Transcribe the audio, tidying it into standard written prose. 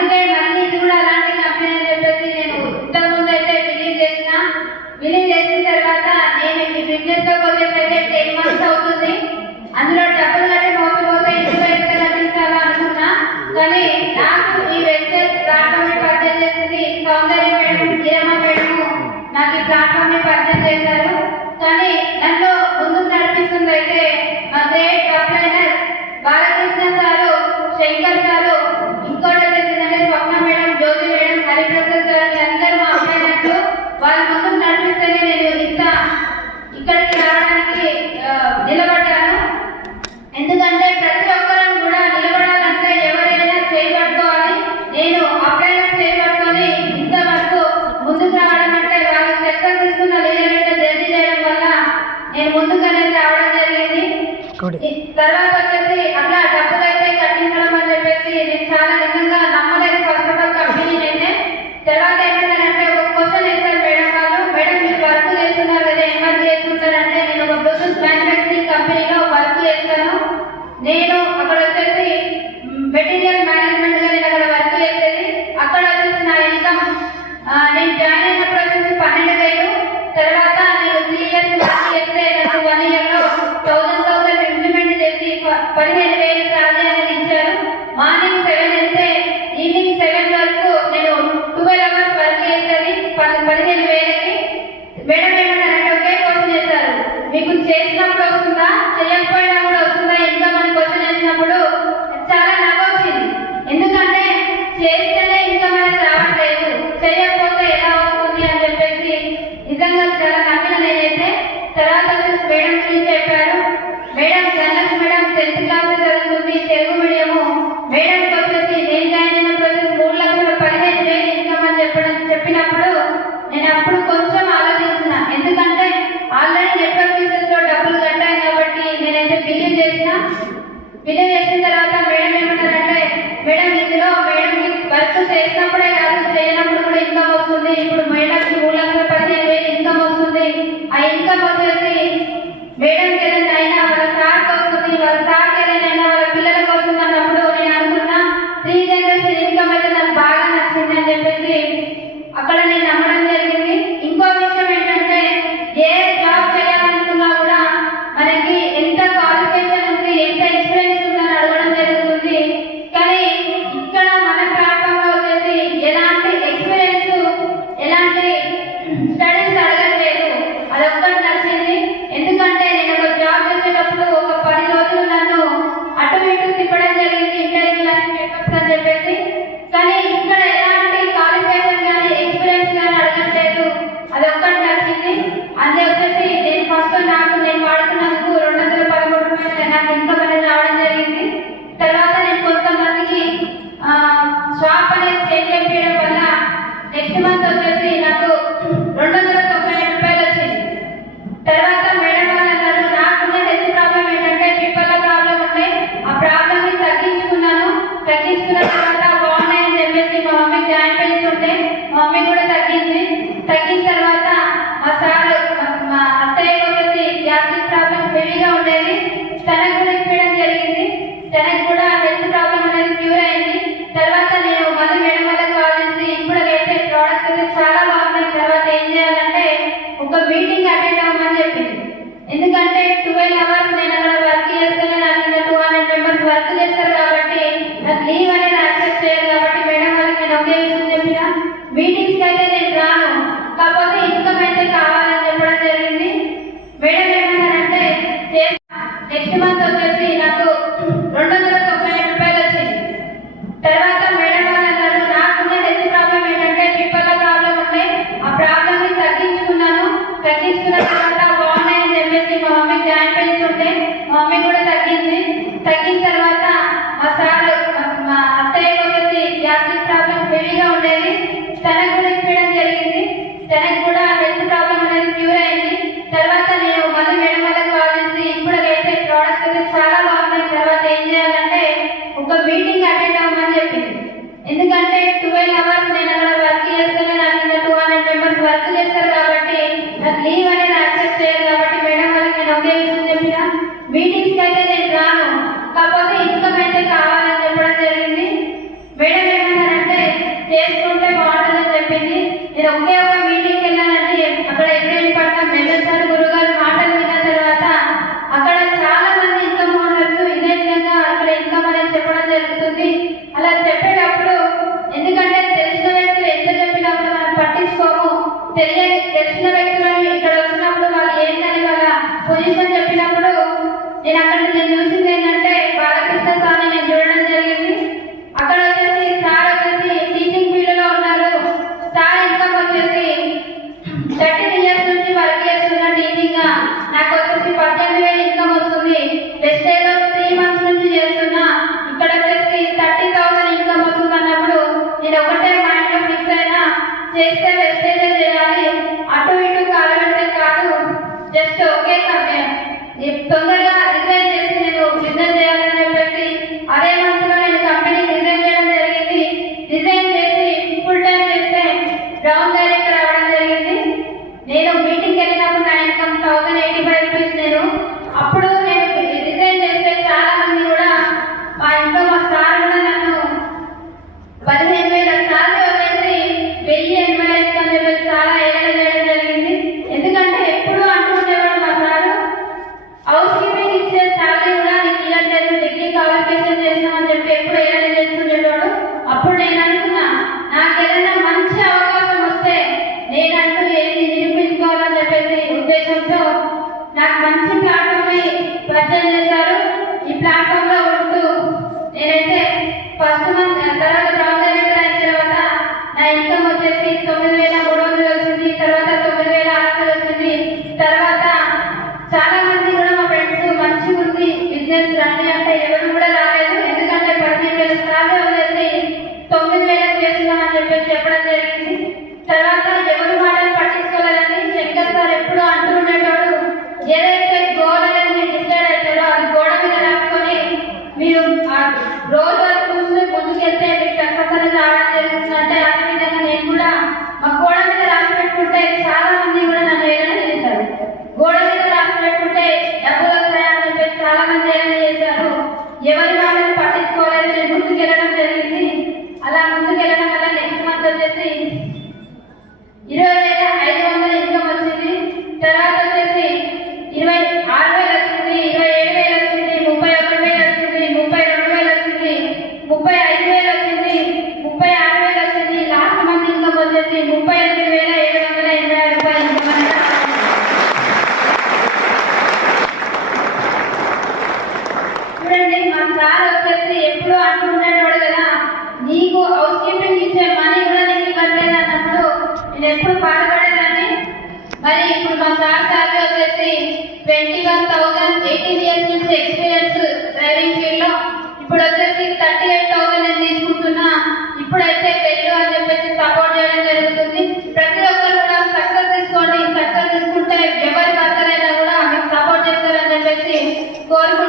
అందుకే మళ్ళీ ఇది కూడా అలాంటి కంపెనీ అని చెప్పేసి నేను ఇంతకుముందు అయితే బిలీవ్ చేసిన తర్వాత నేను ఈ బిజినెస్ లోకి వచ్చేసైతే 10 months అవుతుంది. అందులో డబ్బులు కట్టి మోసపోతే ఇంట్లో ఎంత కట్టించాలా అనుకున్నా, కానీ నాకు ఈ వెబ్సైట్ ప్లాట్ఫామ్ ని పర్చేజ్ చేసింది సౌందర్య మేడం, ఈరమ్మ మేడం నాకు ఈ ప్లాట్ఫామ్ ని పర్చేజ్ చేశారు. కానీ నన్ను ముందుకు నడిపిస్తుంది అయితే మా great upliner Balakrishna sir, Shankar sir, ఇంకోటి వచ్చేసిందంటే Swapna madam, Jyothi madam, Hariprasad sir, అందరూ మా అప్లైనర్లు. వాళ్ళ ముందుకు నడిపిస్తేనే నేను ఇంత ఇక్కడికి రావడానికి నిలబడ్డాను. ఎందుకంటే ప్రతి ఒక్కరం కూడా నిలబడాలంటే ఎవరైనా చేయబట్టుకోవాలి. నేను అప్లైనర్ చేయబట్టుకొని ఇంతవరకు ముందుకు రావడం అంటే వాళ్ళు సక్సెస్ తీసుకున్న లీడర్ జర్నీ చేయడం వల్ల నేను ముందుకు అనేది రావడం జరిగింది. తర్వాత వచ్చేసి అట్లా డబ్బులు అయితే కట్టించడం అని చెప్పేసి నేను చాలా నిజంగా నమ్మలేదు. ఫస్ట్ ఆఫ్ ఆల్ కంపెనీ నేనే. తర్వాత ఏమంటారంటే ఒక క్వశ్చన్ వేస్తారు మేడం వాళ్ళు, మేడం మీరు వర్క్ చేస్తున్నారు కదా, ఏం వర్క్ చేస్తుంటారంటే నేను ఒక బ్లూటూత్ మ్యానుఫ్యాక్చరింగ్ కంపెనీలో వర్క్ చేస్తాను. నేను అక్కడ వచ్చేసి మెటీరియల్ మేనేజ్మెంట్ గా నేను అక్కడ వర్క్ చేసేది. అక్కడ వచ్చేసి నా ఇన్కమ్ నేను జాయిన్ అయినప్పుడు వచ్చేసి 12,000. తర్వాత నేను 3 years వర్క్ చేస్తే నాకు 1 year లో 1,000 ఇంప్లిమెంట్ చేసి 15,000 శాలరీ అనేది ఇచ్చారు. మార్నింగ్ 7 వెళ్తే ఈవినింగ్ 7 వరకు నేను 12 hours వర్క్ చేసేది 15,000కి. మేడం ఏమన్నారంటే ఒకే క్వశ్చన్ చేస్తారు, మీకు చేసినప్పుడు వస్తుందా, చేయకపోయినా కూడా వస్తుందా ఇన్కమ్ అని క్వశ్చన్ వేసినప్పుడు చాలా నవ్వు వచ్చింది. ఎందుకంటే చేస్తేనే ఇన్కమ్ అనేది రావట్లేదు, చేయకపోతే ఎలా వస్తుంది అని చెప్పేసి నిజంగా చాలా నమ్మిన నేనైతే. తర్వాత వచ్చేసి మేడం గురించి చెప్పారు. Madam general madam 10th class చదువుతుంది, తెలుగు మీడియము. మేడంకి వచ్చేసి నేను జాయిన్ అయినప్పుడు వచ్చేసి 3,15,000 ఇన్కమ్ అని చెప్పినప్పుడు నేను అప్పుడు కొంచెం ఆలోచించిన. ఎందుకంటే ఆల్రెడీ నెట్వర్క్ బిజినెస్ లో డబ్బులు కట్టాను కాబట్టి నేనైతే బిలీవ్ చేసిన తర్వాత మేడం ఏమన్నారంటే, మేడం ఇందులో మేడం వర్క్ చేసినప్పుడే కాదు చేయనప్పుడు కూడా ఇన్కమ్ వస్తుంది. ఇప్పుడు మేడంకి 3,15,000 ఇన్కమ్ వస్తుంది. ఆ ఇన్కమ్ వచ్చేసి మేడంకి ఏదైనా అయినా వాళ్ళ సార్కి వస్తుంది, వాళ్ళ సార్కి ఏదైనా అయినా వాళ్ళ పిల్లలకు వస్తుంది అన్నప్పుడు నేను అనుకున్నా 3 generation ఇన్కమ్ అయితే నాకు బాగా నచ్చింది అని చెప్పేసి అక్కడ నేను నమ్మడం జరిగింది. ఇంకో విషయం ఏంటంటే ఏ జాబ్ చేయాలనుకున్నా కూడా మనకి ఎంత క్వాలిఫికేషన్ ఉంది, ఎంత ఎక్స్పీరియన్స్ ఉందని అడగడం జరుగుతుంది. కానీ ఇక్కడ మన ప్లాట్ఫామ్ లో వచ్చేసి ఎలాంటి ఎక్స్పీరియన్స్, ఎలాంటి స్టడీస్ అడగట్లేదు. అదొక్కటి నచ్చింది. ఎందుకంటే నేను ఒక జాబ్ చేసేటప్పుడు ఒక 10 రోజులు నన్ను అటు ఇటు తిప్పడం జరిగింది ఇంటర్వ్యూ అని చెప్పేసి. కానీ ఇక్కడ ఎలాంటి క్వాలిఫికేషన్ కానీ ఎక్స్పీరియన్స్ కానీ అడగట్లేదు. అదొక్కటి నచ్చింది. అదే వచ్చేసి నేను ఫస్ట్ నేను వాడుతున్నందుకు 213 రూపాయలు నాకు ఇన్కమ్ అనేది రావడం జరిగింది. తర్వాత నేను కొంతమందికి షాప్ అనేది చేంజ్ చేయడం వల్ల నెక్స్ట్ మంత్ వచ్చేసి నాకు 297 రూపాయలు వచ్చింది. తర్వాత మేడం వాళ్ళు అన్నారు, నాకున్న హెల్త్ ప్రాబ్లం ఏంటంటే పిప్పల ప్రాబ్లం ఉంటే ఆ ప్రాబ్లమ్ ని తగ్గించుకున్నాను. తగ్గించుకున్న తర్వాత బాగున్నాయని చెప్పేసి మా మమ్మీ జాయింట్ పెయిన్స్ ఉంటే మా మమ్మీ కూడా తగ్గింది. తగ్గిన తర్వాత మా సార్ మా అత్తయ్య వచ్చేసి గ్యాస్ట్రిక్ ప్రాబ్లం హెవీగా ఉండేది, తనకు కూడా ఇప్పడం జరిగింది. తనకు కూడా హెల్త్ ప్రాబ్లం అనేది క్యూర్ అయింది. తర్వాత నేను మళ్ళీ మేడం వాళ్ళకి కాల్ చేసి ఇప్పుడు అయితే ప్రోడక్ట్స్ అయితే చాలా బాగున్నాయి, తర్వాత ఏం చేయాలంటే ఒక మీటింగ్ అటెండ్ అవ్వమని చెప్పింది. ఎందుకంటే 12 hours నేను అక్కడ వర్క్ చేస్తాను, నాకు 200 members వర్క్ చేస్తారు కాబట్టి నాకు లీవ్ అనేది యాక్సెప్ట్ చేయాలి. కాబట్టి మేడం వాళ్ళకి నేను ఒకే విషయం చెప్పిన, మీటింగ్స్కి అయితే నేను రాను, కాకపోతే ఇన్కమ్ అయితే కావాలని చెప్పడం జరిగింది. మేడం ఏమన్నారంటే నెక్స్ట్ మంత్ వచ్చేసి నాకు 297 రూపాయలు వచ్చింది. తర్వాత మేడం వాళ్ళు అన్నారు, నాకున్న హెల్త్ ప్రాబ్లం ఏంటంటే పిప్పల ప్రాబ్లం ఉంటే ఆ ప్రాబ్లం ని తగ్గించుకున్నాను. తగ్గించుకున్న తర్వాత బాగున్నాయని చెప్పేసి మా మమ్మీ జాయింట్ పెయిన్స్ ఉంటే మా మమ్మీ కూడా తగ్గింది. తగ్గిన తర్వాత మా సార్ మా అత్తయ్య వచ్చేసి గ్యాస్ట్రిక్ ప్రాబ్లం హెవీగా ఉండేది, తనకు కూడా ఇప్పడం జరిగింది. తనకు కూడా హెల్త్ ప్రాబ్లం అనేది క్యూర్ అయింది. తర్వాత నేను మళ్ళీ మేడం వాళ్ళకి కాల్ చేసి ఇప్పుడు అయితే ప్రోడక్ట్స్ అయితే చాలా బాగున్నాయి, తర్వాత ఏం చేయాలంటే ఒక మీటింగ్ అటెండ్ అవ్వమని చెప్పింది. ఎందుకంటే 12 hours నేను అక్కడ వర్క్ చేస్తాను, నాకు 200 members వర్క్ చేస్తారు కాబట్టి నాకు లీవ్ అనేది యాక్సెప్ట్ చేయాలి. కాబట్టి మేడం వాళ్ళకి నేను ఒకే విషయం చెప్పిన, మీటింగ్స్కి అయితే నేను రాను, కాకపోతే ఇన్కమ్ అయితే కావాలని చెప్పడం జరిగింది. మేడం ఏమన్నారంటే నేను చూసింది ఏంటంటే బాలకృష్ణ స్వామి నేను చూడడం జరిగింది. అక్కడ వచ్చేసి సార్ వచ్చేసి టీచింగ్ ఫీల్డ్ లో ఉన్నారు. సార్ ఇన్కమ్ వచ్చేసి 13 years నుంచి వర్క్ చేస్తున్న టీచింగ్ గా నాకు వచ్చేసి 18,000 ఇన్కమ్ వస్తుంది. వెస్టేజ్ 3 months నుంచి చేస్తున్నా. ఇక్కడ వచ్చేసి 30,000 ఇన్కమ్ వస్తుంది అన్నప్పుడు నేను ఒకటే మైండ్ లో ఫిక్స్ అయినా, చేస్తే వెస్టేజ్ చేయాలి, అటు ఇటు కాలంటే కాదు, జస్ట్ ఒకే కంపెనీ తొందరగా రిజైన్ చేసి నేను బిజినెస్ చేయాలని చెప్పేసి అదే మంత్ లో నేను కంపెనీ రిజైన్ చేయడం జరిగింది. రిజైన్ చేసి ఫుల్ టైం చేస్తే గ్రౌండ్ డైరెక్టర్ అవ్వడం జరిగింది. నేను మీటింగ్ వెళ్ళినప్పుడు నా ఇన్కమ్ 1,085 రూపీస్. నేను అప్పుడు నేను రిజైన్ చేస్తే చాలా మంది కూడా మా ఇంట్లో మా సార్ కూడా నన్ను 15,000 సార్లు వచ్చేసి 1,085 అని చెప్పేసి చాలా ఏడాది చేయడం జరిగింది. ఎందుకంటే ఎప్పుడు అంటుండేవాడు మా సారు, హౌస్ కీపింగ్ ఇచ్చే సాలరీ కూడా నీకు ఇవ్వట్లేదు, డిగ్రీ క్వాలిఫికేషన్ చేసినామని చెప్పి ఎప్పుడు ఏడాది చేస్తుండేవాడు. అప్పుడు నేను అనుకున్నా, నాకు ఏదైనా మంచి అవకాశం వస్తే నేనంటూ ఏది నిరూపించుకోవాలని చెప్పేసి ఉద్దేశంతో నాకు మంచి ప్లాట్ఫామ్ ని పరిచయం చేశారు. ఈ ప్లాట్ఫామ్ లో ఉంటూ నేనైతే ఫస్ట్ మంత్ తర్వాత గ్రౌండ్ డైరెక్టర్ అయిన తర్వాత నా ఇన్కమ్ వచ్చేసి 9,300 వచ్చింది. తర్వాత 9,600 వచ్చింది. తర్వాత చాలా మంది కూడా మా ఫ్రెండ్స్ మంచి ఉంది బిజినెస్ రండి అంటే ఎవరు కూడా రాలేదు. ఎందుకంటే 15,000 సార్లు వదిలేసి 9,000 చేస్తున్నామని చెప్పేసి చెప్పడం జరిగింది. తర్వాత ఎవరు మాటలు పట్టించుకోలేదని శంకర్ సార్ ఎప్పుడు అంటూ ఉండేటోడు, ఏదైతే గోల్ అనేది డిసైడ్ అవుతారో అది గోడ మీద రాసుకొని మీరు రోజు ముందుకెళ్తే మీకు సక్సెస్ అనేది రావడం జరుగుతుందంటే, అదే విధంగా నేను కూడా మా గోడ మీద రాసి పెట్టుకుంటే చాలా మంది కూడా నన్ను ఏదైనా చేశారు. గోడ మీద రాసి పెట్టుకుంటే డబ్బులు వస్తాయని చెప్పేసి చాలా మంది ఏదైనా చేశారు. ఎవరి వాళ్ళని పట్టించుకోలేదు. నేను ముందుకెళ్ళడం జరిగింది. అలా ముందుకెళ్ళడం వల్ల నెక్స్ట్ మంత్ వచ్చేసి 20,500 ఇన్కమ్ వచ్చింది. తర్వాత వచ్చేసి 26,000 వచ్చింది, 27,000 వచ్చింది, 31,000 వచ్చింది, 32,000 వచ్చింది, 35,000 వచ్చింది, 36,000 వచ్చింది. లాస్ట్ మంత్ ఇన్కమ్ వచ్చేసి 38,780 రూపాయలు ఇన్కమ్. చూడండి, మా సార్ వచ్చేసి ఎప్పుడు అంటుండేవాడు కదా, నీకు హౌస్ కీపింగ్ ఇచ్చే మనీ కూడా నీకు ఇవ్వట్లేదు అన్నప్పుడు నేను ఎప్పుడు బాధపడేదాన్ని. మరి ఇప్పుడు మా సార్ శాలరీ వచ్చేసి 21,000, 18 years నుంచి ఎక్స్పీరియన్స్ డ్రైవింగ్ ఫీల్డ్ లో. ఇప్పుడు వచ్చేసి 38,000 నేను తీసుకుంటున్నా. ఇప్పుడైతే వెళ్ళు అని చెప్పేసి సపోర్ట్ చేయడం జరుగుతుంది. ప్రతి ఒక్కరు కూడా సక్సెస్ తీసుకోండి. సక్సెస్ తీసుకుంటే ఎవరి భర్తలైనా కూడా మీకు సపోర్ట్ చేస్తారని చెప్పేసి కోరుకుంటున్నాను.